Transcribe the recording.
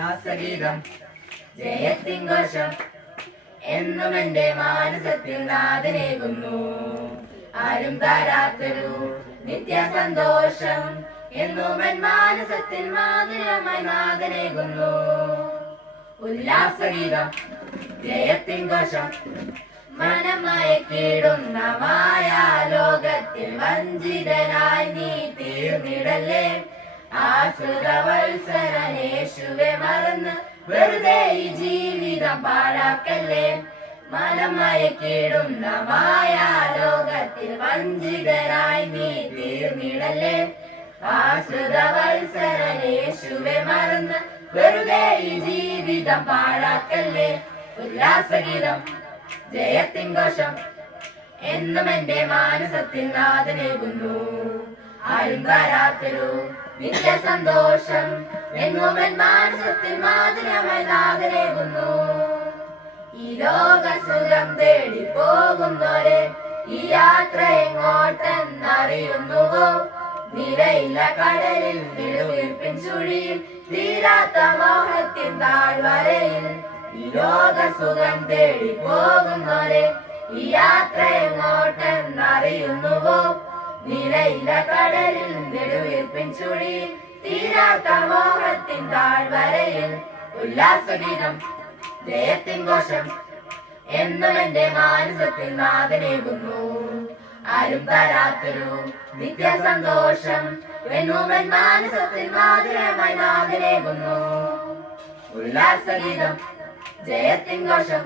ഉല്ലാസഗീതം ജയത്തിൻ ഘോഷം എന്നും എന്റെ മാനസത്തിൽ നാഥനേകുന്നു. ആരും തരാത്തൊരു നിത്യ സന്തോഷം എന്നും എൻ മാനസത്തിൽ മാധുര്യമായി നാഥനേകുന്നു. ഉല്ലാസഗീതം ജയത്തിൻ ഘോഷം മനം മയക്കിടുന്ന മായാലോകത്തിൽ വഞ്ചിതനായി നീ തീർന്നിടല്ലേ. ആശ്രിതവത്സരനേശുവെ മറന്ന് വെറുതെ ഈ ജീവിതം പാഴാക്കല്ലേ. മനം മയക്കിടുന്ന മായാലോകത്തിൽ വഞ്ചിതനായി നീ തീർന്നിടല്ലേ. ആശ്രിതവത്സരനേശുവെ മറന്ന് വെറുതെ ഈ ജീവിതം പാഴാക്കല്ലേ. ഉല്ലാസഗീതം ജയത്തിൻ ഘോഷം എന്നും എന്റെ മാനസത്തിൽ നാഥനേകുന്നു. ആരും തരാത്തൊരു നിത്യ സന്തോഷം എന്നും എൻ മാനസത്തിൽ മാധുര്യമായി നാഥനേകുന്നു. ഈ ലോക സുഖം തേടി പോകുന്നോരെ ഈ യാത്ര എങ്ങോട്ടെന്നറിയുന്നുവോ? നിലയില്ല കടലിൽ നെടുവീർപ്പിൻ ചുഴിയിൽ തീരാത്ത മോഹത്തിൻ താഴ്വരയിൽ ഈ ലോക സുഖം തേടി പോകുന്നോരെ ഈ യാത്ര എങ്ങോട്ടെന്നറിയുന്നുവോ? നിലയില്ല കടലിൽ നെടുവീർപ്പിൻ ചുഴിയിൽ തീരാത്ത മോഹത്തിൻ താഴ്വരയിൽ ഉല്ലാസഗീതം ജയത്തിൻ ഘോഷം എന്നും എന്റെ മാനസത്തിൽ നാഥനേകുന്നു. ആരും തരാത്തൊരു നിത്യ സന്തോഷം എന്നും എൻ മാനസത്തിൽ മാധുര്യമായി നാഥനേകുന്നു. ഉല്ലാസഗീതം ജയത്തിൻ ഘോഷം